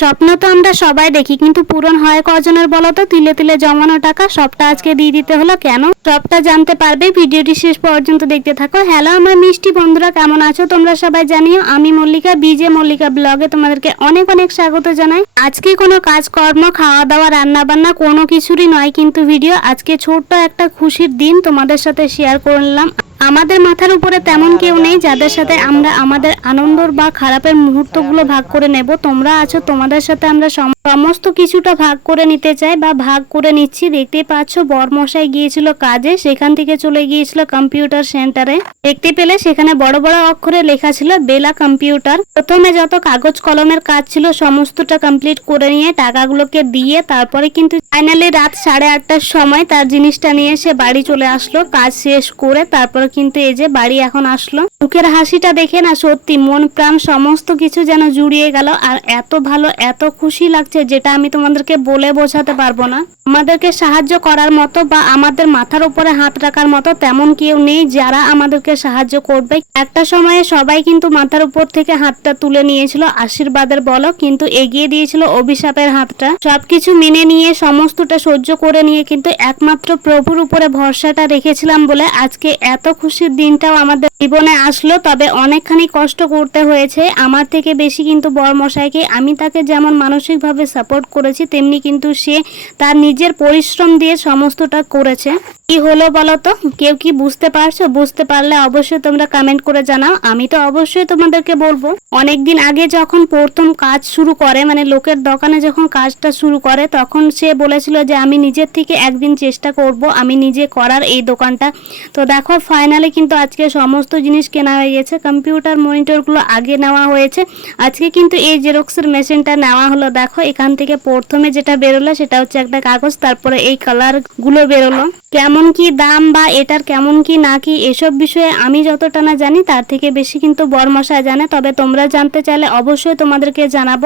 স্বপ্ন তো আমরা সবাই দেখি, কিন্তু পূরণ হয় কজনের বলো তো? তিলে তিলে জমানো টাকা, সবটা আজকে দিয়ে দিতে হলো কেন? সবটা জানতে পারবে, ভিডিওটি শেষ পর্যন্ত দেখতে থাকো। হ্যালো আমার মিষ্টি বন্ধুরা, কেমন আছো? তোমরা সবাই জানিও, আমি মল্লিকা, বিজে মল্লিকা ব্লগে তোমাদেরকে অনেক অনেক স্বাগত জানাই। আজকে কোনো কাজকর্ম খাওয়া দাওয়া রান্না বান্না কোনো কিছুরই নয়, কিন্তু ভিডিও আজকে ছোট্ট একটা খুশির দিন তোমাদের সাথে শেয়ার করলাম। আমাদের মাথার উপরে তেমন কেউ নেই যাদের সাথে আমরা আমাদের আনন্দর বা খারাপের মুহূর্তগুলো ভাগ করে নেব। তোমরা আছো, তোমাদের সাথে আমরা সমস্ত কিছুটা ভাগ করে নিতে চাই বা ভাগ করে নিচ্ছি। দেখতে পাচ্ছ, বরমশাই গিয়েছিল কাজে, সেখান থেকে চলে গিয়েছিল কম্পিউটার সেন্টারে। দেখতে পেলে সেখানে বড় বড় অক্ষরে লেখা ছিল, বেলা কম্পিউটার। প্রথমে যত কাগজ কলমের কাজ ছিল সমস্তটা কমপ্লিট করে নিয়ে টাকাগুলোকে দিয়ে তারপরে কিন্তু ফাইনালি রাত সাড়ে আটটার সময় তার জিনিসটা নিয়ে সে বাড়ি চলে আসলো। কাজ শেষ করে তারপরে কিন্তু এই যে বাড়ি এখন আসলো। মুখের হাসিটা দেখে না সত্যি মন প্রাণ সমস্ত কিছু যেন জুড়িয়ে গেল আর এত ভালো, এত খুশি লাগছে যেটা আমি তোমাদেরকে বলে বোঝাতে পারব না। আমাদেরকে সাহায্য করার মতো বা আমাদের মাথার উপরে হাত রাখার মতো তেমন কেউ নেই যারা আমাদেরকে সাহায্য করবে। একটা সময়ে সবাই কিন্তু মাথার উপর থেকে হাতটা তুলে নিয়েছিল আশীর্বাদের বলো, কিন্তু এগিয়ে দিয়েছিল অভিশাপের হাতটা। সবকিছু মেনে নিয়ে সমস্তটা সহ্য করে নিয়ে কিন্তু একমাত্র প্রভুর উপরে ভরসাটা রেখেছিলাম বলে আজকে এত খুশির দিনটাও আমাদের জীবনে আসলো, তবে অনেকখানি কষ্ট করতে হয়েছে। আমার থেকে বেশি কিন্তু বরমশাইকে আমি তাকে যেমন মানসিকভাবে সাপোর্ট করেছি, তেমনি কিন্তু সে তার নিজের পরিশ্রম দিয়ে সমস্তটা করেছে। কি হলো বলো তো কেউ কি বুঝতে পারছ? বুঝতে পারলে অবশ্যই তোমরা কমেন্ট করে জানাও। আমি তো অবশ্যই তোমাদেরকে বলব, অনেকদিন আগে যখন প্রথম কাজ শুরু করে মানে লোকের দোকানে যখন কাজটা শুরু করে, তখন সে বলেছিল যে, আমি নিজের থেকে একদিন চেষ্টা করব, আমি নিজে করার এই দোকানটা। তো দেখো ফাইনালি কিন্তু আজকে সমস্ত জিনিস কেনা হয়ে গেছে। কম্পিউটার মনিটরগুলো আগে নেওয়া হয়েছে। আজকে কিন্তু এই জেরক্সের মেশিনটা নেওয়া হলো। দেখো, এখান থেকে প্রথমে যেটা বেরোলো সেটা হচ্ছে একটা কাগজ, তারপরে এই কালারগুলো বেরোলো। কেমন কি দাম বা এটার কেমন কি না কি এসব বিষয়ে আমি যতটা না জানি, তার থেকে বেশি কিন্তু বরমশাই জানে। তবে তোমরা জানতে চাইলে অবশ্যই তোমাদেরকে জানাব।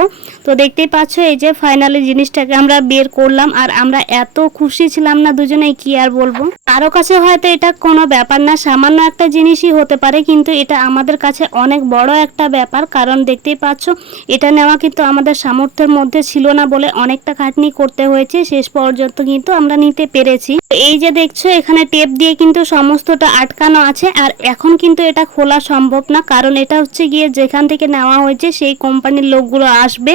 তো দেখতেই পাচ্ছ, এই যে ফাইনালি জিনিসটাকে আমরা বের করলাম। আর আমরা এত খুশি ছিলাম না দুজনেই, কি আর বলব? কারও কাছে হয়তো এটা কোনো ব্যাপার না, সামান্য একটা জিনিসই হতে পারে, কিন্তু এটা আমাদের কাছে অনেক বড় একটা ব্যাপার। কারণ দেখতেই পাচ্ছ, এটা নেওয়া কিন্তু আমাদের সামর্থ্যের মধ্যে ছিল না বলে অনেকটা খাটনি করতে হয়েছে। শেষ পর্যন্ত কিন্তু আমরা নিতে পেরেছি। এই যে দেখছ, এখানে টেপ দিয়ে কিন্তু সমস্তটা আটকানো আছে, আর এখন কিন্তু এটা খোলা সম্ভব না, কারণ এটা হচ্ছে গিয়ে যেখান থেকে নেওয়া হয়েছে সেই কোম্পানির লোকগুলো আসবে,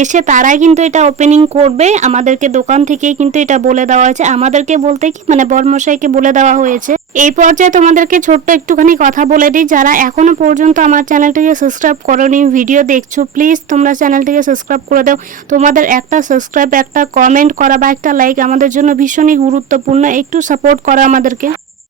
এসে তারাই কিন্তু এটা ওপেনিং করবে, আমাদেরকে দোকান থেকে কিন্তু এটা বলে দেওয়া হয়েছে, আমাদেরকে বলতে কি মানে বর্মশাইকে বলে দেওয়া হয়েছে। এই পর্যায়ে তোমাদেরকে ছোট্ট একটুখানি কথা বলে দিই, যারা এখনও পর্যন্ত আমার চ্যানেলটিকে সাবস্ক্রাইব করোনি ভিডিও দেখছ প্লিজ তোমরা চ্যানেলটিকে সাবস্ক্রাইব করে দাও। তোমাদের একটা সাবস্ক্রাইব একটা কমেন্ট করা বা একটা লাইক আমাদের জন্য ভীষণই গুরুত্বপূর্ণ। একটু সাপোর্ট করো আমাদেরকে।